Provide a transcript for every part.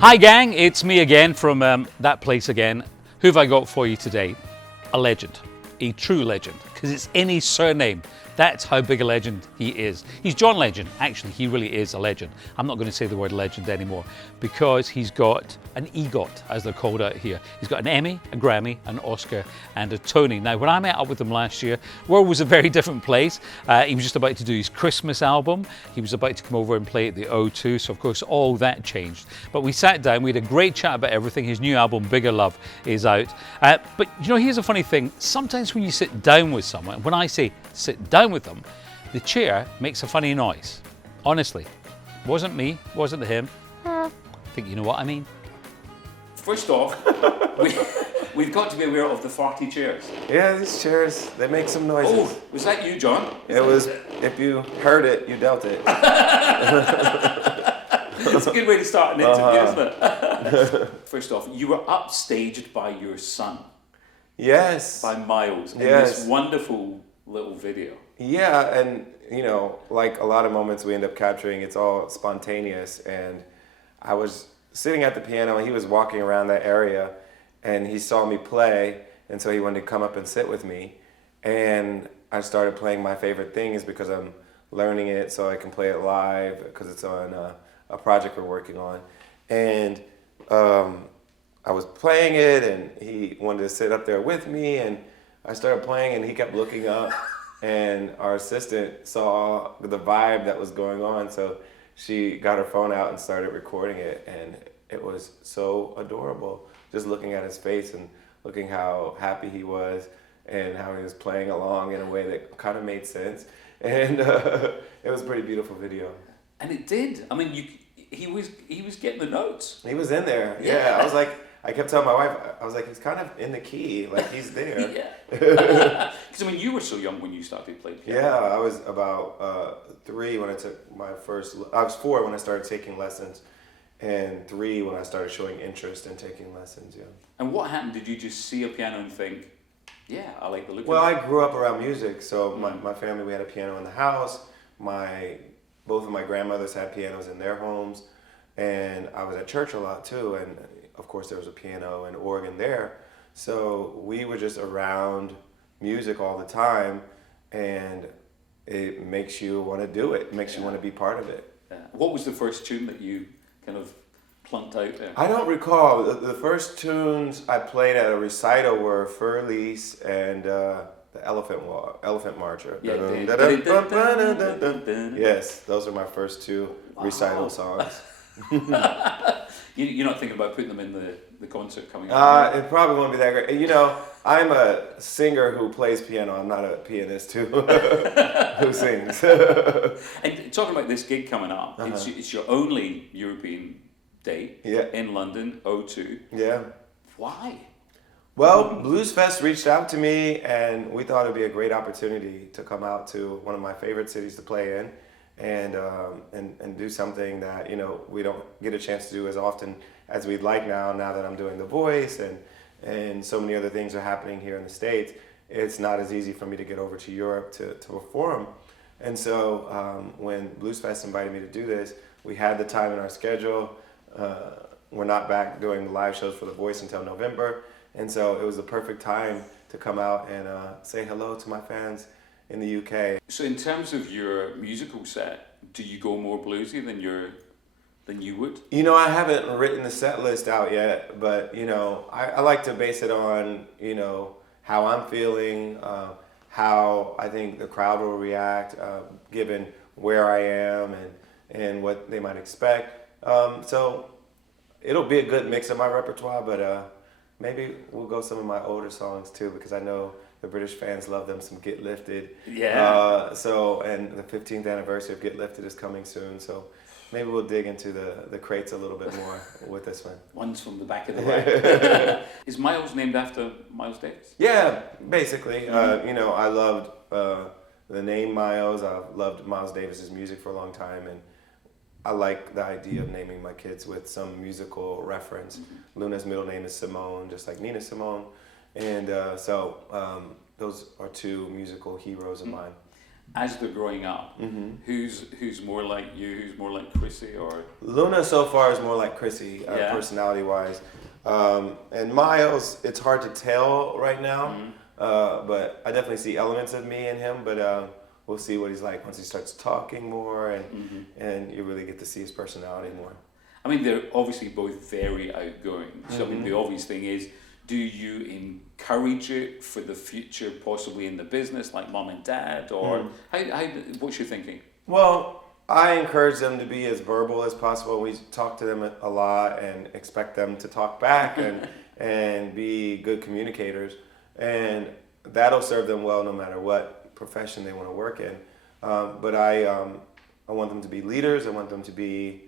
Hi gang, it's me again from that place again. Who have I got for you today? A legend, a true legend, because it's in his surname. That's how big a legend he is. He's John Legend. Actually, he really is a legend. I'm not going to say the word legend anymore because he's got an EGOT, as they're called out here. He's got an Emmy, a Grammy, an Oscar, and a Tony. Now, when I met up with him last year, the world was a very different place. He was just about to do his Christmas album. He was about to come over and play at the O2. So, of course, all that changed. But we sat down. We had a great chat about everything. His new album, Bigger Love, is out. But, you know, here's a funny thing. Sometimes when you sit down with someone, when I say sit down with them, the chair makes a funny noise. Honestly, wasn't me, wasn't him. I think you know what I mean. First off, we've got to be aware of the farty chairs. Yeah, these chairs, they make some noises. Oh, was that you, John? It was, if you heard it, you dealt it. It's a good way to start an interview, isn't it? First off, you were upstaged by your son. Yes. By Miles in Yes. this wonderful little video. Yeah, and you know, like a lot of moments we end up capturing, it's all spontaneous. And I was sitting at the piano and he was walking around that area and he saw me play, and so he wanted to come up and sit with me. And I started playing my favorite things because I'm learning it so I can play it live because it's on a project we're working on. And I was playing it and he wanted to sit up there with me, and I started playing and he kept looking up and our assistant saw the vibe that was going on, so she got her phone out and started recording it, and it was so adorable just looking at his face and looking how happy he was and how he was playing along in a way that kind of made sense, and it was a pretty beautiful video. And it did. I mean, he was getting the notes. He was in there. Yeah. I kept telling my wife, I was like, he's kind of in the key, like he's there. Yeah. Because I mean, you were so young when you started playing piano. Yeah, I was about 3 when I took my first. I was 4 when I started taking lessons, and 3 when I started showing interest in taking lessons. Yeah. And what happened? Did you just see a piano and think, yeah, I like the look Well, of it? I grew up around music, so my family, we had a piano in the house. Both of my grandmothers had pianos in their homes, and I was at church a lot too, and of course there was a piano and organ there. So we were just around music all the time, and it makes you want to do it. It makes you want to be part of it. Yeah. What was the first tune that you kind of plunked out there? I don't recall. The first tunes I played at a recital were Fur Lease and the Elephant Marcher. Yeah, Yes, those are my first 2 recital songs. You're not thinking about putting them in the concert coming up? It probably won't be that great. You know, I'm a singer who plays piano. I'm not a pianist who sings. And talking about this gig coming up, it's your only European date in London, O2. Yeah. Why? Well, Blues Fest reached out to me, and we thought it'd be a great opportunity to come out to one of my favorite cities to play in, and do something that, you know, we don't get a chance to do as often as we'd like now that I'm doing The Voice and so many other things are happening here in the States. It's not as easy for me to get over to Europe to perform. And so when Blues Fest invited me to do this, we had the time in our schedule. We're not back doing the live shows for The Voice until November. And so it was the perfect time to come out and say hello to my fans in the UK. So in terms of your musical set, do you go more bluesy than you would? You know, I haven't written the set list out yet, but, you know, I like to base it on, you know, how I'm feeling, how I think the crowd will react, given where I am and what they might expect. So it'll be a good mix of my repertoire, but maybe we'll go some of my older songs too, because I know the British fans love them some Get Lifted. Yeah. And the 15th anniversary of Get Lifted is coming soon, so maybe we'll dig into the crates a little bit more with this one. One's from the back of the line. Is Miles named after Miles Davis? Yeah, basically. You know, I loved the name Miles. I've loved Miles Davis's music for a long time, and I like the idea of naming my kids with some musical reference. Mm-hmm. Luna's middle name is Simone, just like Nina Simone. And so those are 2 musical heroes of mine. as they're growing up, who's more like you, who's more like Chrissy, or? Luna so far is more like Chrissy, Yeah. personality-wise. And Miles, it's hard to tell right now, but I definitely see elements of me in him, but we'll see what he's like once he starts talking more, and you really get to see his personality more. I mean, they're obviously both very outgoing. So I mean, the obvious thing is, do you encourage it for the future, possibly in the business, like mom and dad, or what's your thinking? Well, I encourage them to be as verbal as possible. We talk to them a lot and expect them to talk back and be good communicators, and that'll serve them well no matter what profession they want to work in. But I want them to be leaders. I want them to be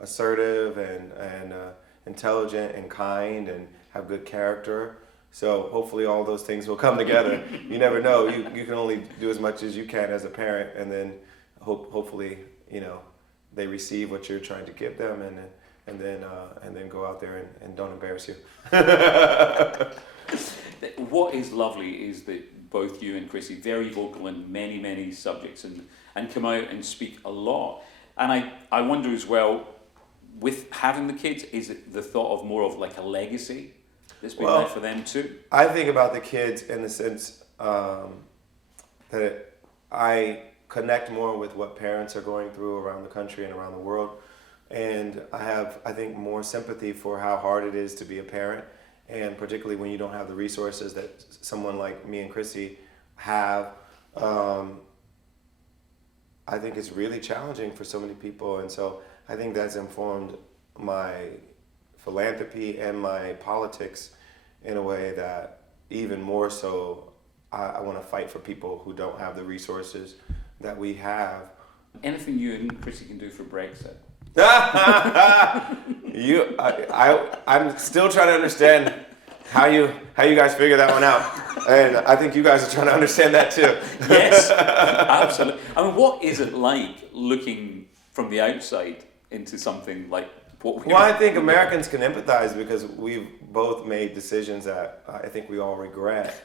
assertive and intelligent and kind and have good character. So hopefully all those things will come together. You never know. You can only do as much as you can as a parent, and then hopefully they receive what you're trying to give them, and then go out there and don't embarrass you. What is lovely is that both you and Chrissy very vocal in many, many subjects and come out and speak a lot. And I wonder as well, with having the kids, is it the thought of more of like a legacy that's been there for them too? I think about the kids in the sense that I connect more with what parents are going through around the country and around the world. And I have, I think, more sympathy for how hard it is to be a parent, and particularly when you don't have the resources that someone like me and Chrissy have. I think it's really challenging for so many people, and so I think that's informed my philanthropy and my politics in a way that even more so I want to fight for people who don't have the resources that we have. Anything you and Chrissy can do for Brexit? I'm still trying to understand how you guys figure that one out, and I think you guys are trying to understand that too. Yes, absolutely. I mean, what is it like looking from the outside into something like what we? Well, I think Americans can empathize because we've both made decisions that I think we all regret.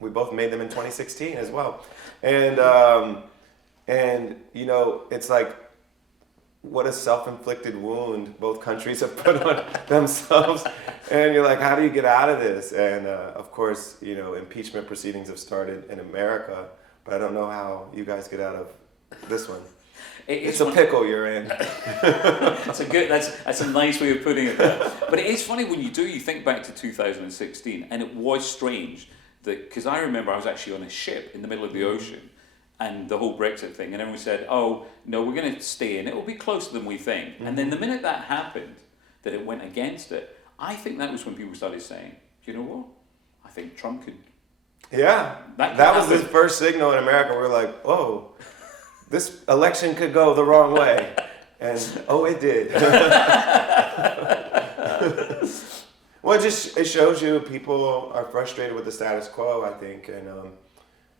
We both made them in 2016 as well, and it's like, what a self-inflicted wound both countries have put on themselves, and you're like, how do you get out of this? And of course, impeachment proceedings have started in America, but I don't know how you guys get out of this one. It's a pickle you're in. That's a nice way of putting it there. But it is funny when you think back to 2016, and it was strange because I remember I was actually on a ship in the middle of the ocean, and the whole Brexit thing, and everyone said, oh, no, we're going to stay in. It will be closer than we think. And then the minute that happened, that it went against it, I think that was when people started saying, you know what? I think Trump could... Yeah, that was the first signal in America. We were like, oh, this election could go the wrong way. And, oh, it did. Well, it shows you people are frustrated with the status quo, I think.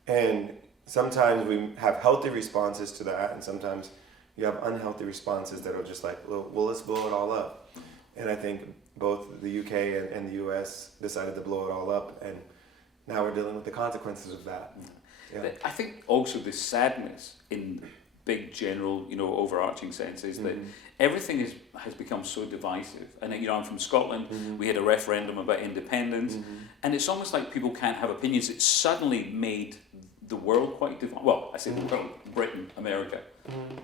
And sometimes we have healthy responses to that, and sometimes you have unhealthy responses that are just like, well, let's blow it all up. And I think both the UK and the US decided to blow it all up, and now we're dealing with the consequences of that. Yeah. I think also the sadness in big general, overarching sense is that everything has become so divisive. And I'm from Scotland. We had a referendum about independence, and it's almost like people can't have opinions. It suddenly made the world quite divided. Well, I say the world, Britain, America.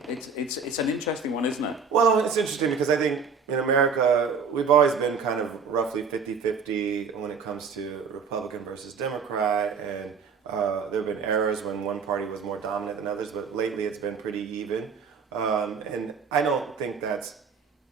It's an interesting one, isn't it? Well, it's interesting because I think in America we've always been kind of roughly 50-50 when it comes to Republican versus Democrat, and there have been eras when one party was more dominant than others, but lately it's been pretty even. And I don't think that's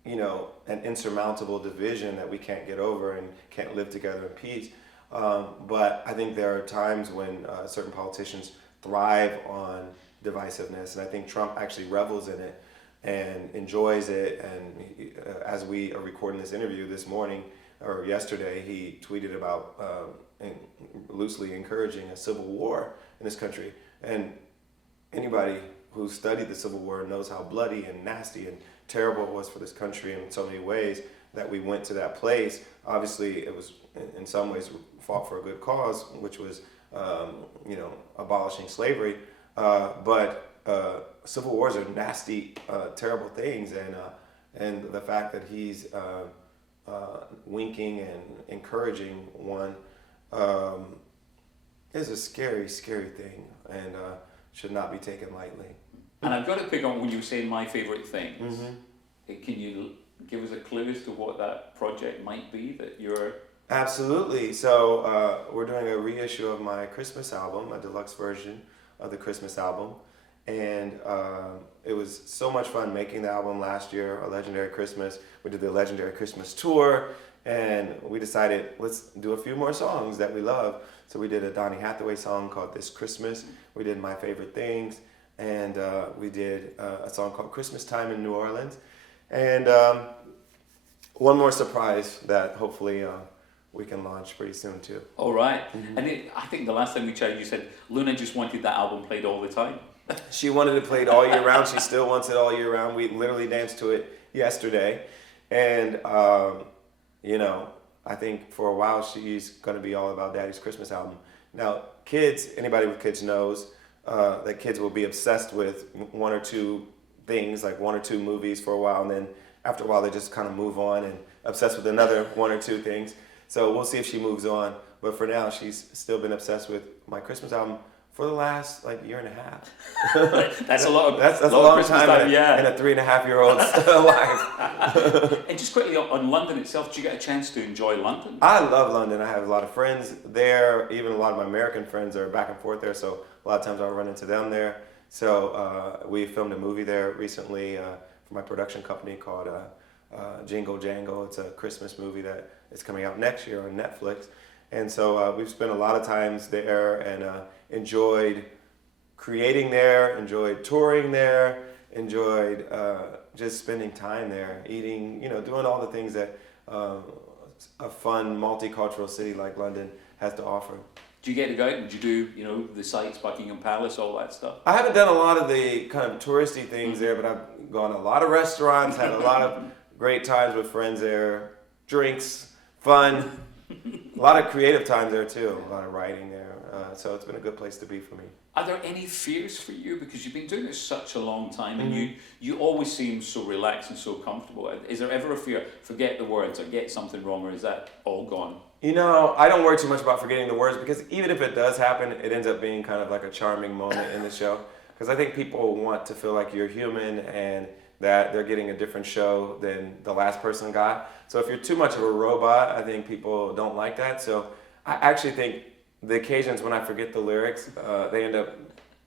an insurmountable division that we can't get over and can't live together in peace. But I think there are times when certain politicians thrive on divisiveness, and I think Trump actually revels in it and enjoys it. And as we are recording this interview this morning or yesterday, he tweeted about loosely encouraging a civil war in this country. And anybody who studied the Civil War knows how bloody and nasty and terrible it was for this country in so many ways that we went to that place. Obviously, it was in some ways fought for a good cause, which was you know, abolishing slavery. But civil wars are nasty, terrible things, and the fact that he's winking and encouraging one is a scary, scary thing, and should not be taken lightly. And I've got to pick on when you say my favourite things. Can you give us a clue as to what that project might be that you're... Absolutely. So we're doing a reissue of my Christmas album, a deluxe version of the Christmas album. And it was so much fun making the album last year, A Legendary Christmas. We did the Legendary Christmas tour, and we decided, let's do a few more songs that we love. So we did a Donny Hathaway song called This Christmas. We did My Favorite Things. And we did a song called Christmas Time in New Orleans. And one more surprise that hopefully we can launch pretty soon too. All right. And I think the last time we chatted, you said Luna just wanted that album played all the time. She wanted it played all year round. She still wants it all year round. We literally danced to it yesterday. And, you know, I think for a while she's going to be all about Daddy's Christmas album. Now, kids, anybody with kids knows that kids will be obsessed with one or two things, like one or two movies for a while, and then after a while they just kind of move on and obsessed with another one or two things. So we'll see if she moves on. But for now, she's still been obsessed with my Christmas album for the last like year and a half. That's a lot of that's a lot long of time yeah. in a 3.5-year-old's life. And just quickly on London itself, do you get a chance to enjoy London? I love London. I have a lot of friends there. Even a lot of my American friends are back and forth there. So a lot of times I'll run into them there. So we filmed a movie there recently for my production company called Jingle Jangle. It's a Christmas movie that is coming out next year on Netflix. And so we've spent a lot of times there and enjoyed creating there, enjoyed touring there, enjoyed just spending time there, eating, you know, doing all the things that a fun multicultural city like London has to offer. Do you get to go out and do you do, you know, the sights, Buckingham Palace, all that stuff? I haven't done a lot of the kind of touristy things there, but I've gone to a lot of restaurants, had a lot of great times with friends there, drinks, fun, a lot of creative times there too, a lot of writing there. So it's been a good place to be for me. Are there any fears for you? Because you've been doing this such a long time and you always seem so relaxed and so comfortable. Is there ever a fear, forget the words or get something wrong, or is that all gone? You know, I don't worry too much about forgetting the words, because even if it does happen, it ends up being kind of like a charming moment in the show. Because I think people want to feel like you're human and that they're getting a different show than the last person got. So if you're too much of a robot, I think people don't like that. So I actually think the occasions when I forget the lyrics, they end up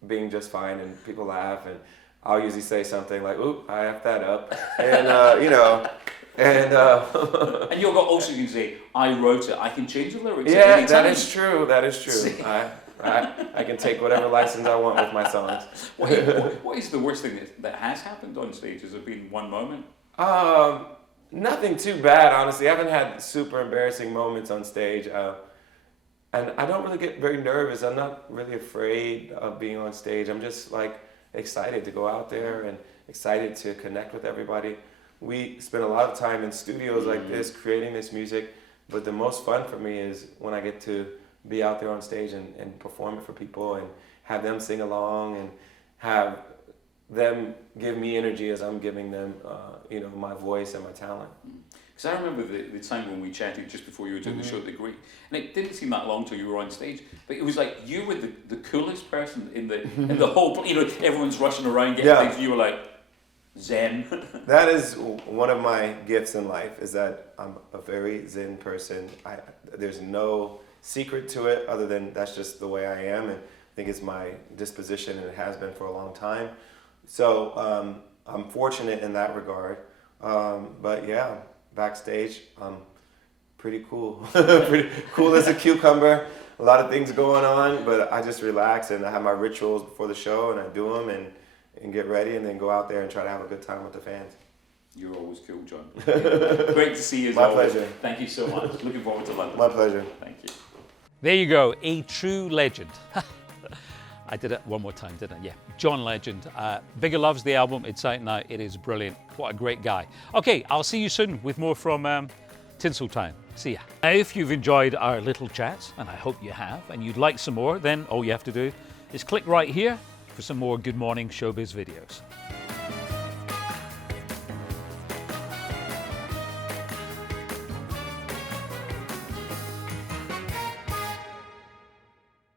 being just fine and people laugh, and I'll usually say something like, "Oop, I effed that up," and you know, and and you'll also you say, "I wrote it. I can change the lyrics." Yeah, that is true. That is true. I can take whatever license I want with my songs. What is the worst thing that has happened on stage? Has there been one moment? Nothing too bad, honestly. I haven't had super embarrassing moments on stage. And I don't really get very nervous. I'm not really afraid of being on stage. I'm just like excited to go out there and excited to connect with everybody. We spend a lot of time in studios like this creating this music, but the most fun for me is when I get to be out there on stage and perform it for people and have them sing along and have them give me energy as I'm giving them, you know, my voice and my talent. Because I remember the time when we chatted just before you were doing the show at the Greek, and it didn't seem that long till you were on stage, but it was like you were the coolest person in the whole, you know, everyone's rushing around getting things, you were like zen. That is one of my gifts in life, is that I'm a very zen person. There's no secret to it other than that's just the way I am, and I think it's my disposition, and it has been for a long time. So I'm fortunate in that regard, but yeah, backstage, I'm pretty cool. Pretty cool as a cucumber. A lot of things going on, but I just relax and I have my rituals before the show and I do them and get ready and then go out there and try to have a good time with the fans. You're always cool, John. Great to see you as always. My pleasure. Thank you so much. Looking forward to London. My pleasure. Thank you. There you go, a true legend. I did it one more time, didn't I? Yeah, John Legend. Bigger Loves the album. It's out now. It is brilliant. What a great guy. Okay, I'll see you soon with more from Tinseltown. See ya. Now, if you've enjoyed our little chats, and I hope you have, and you'd like some more, then all you have to do is click right here for some more Good Morning Showbiz videos.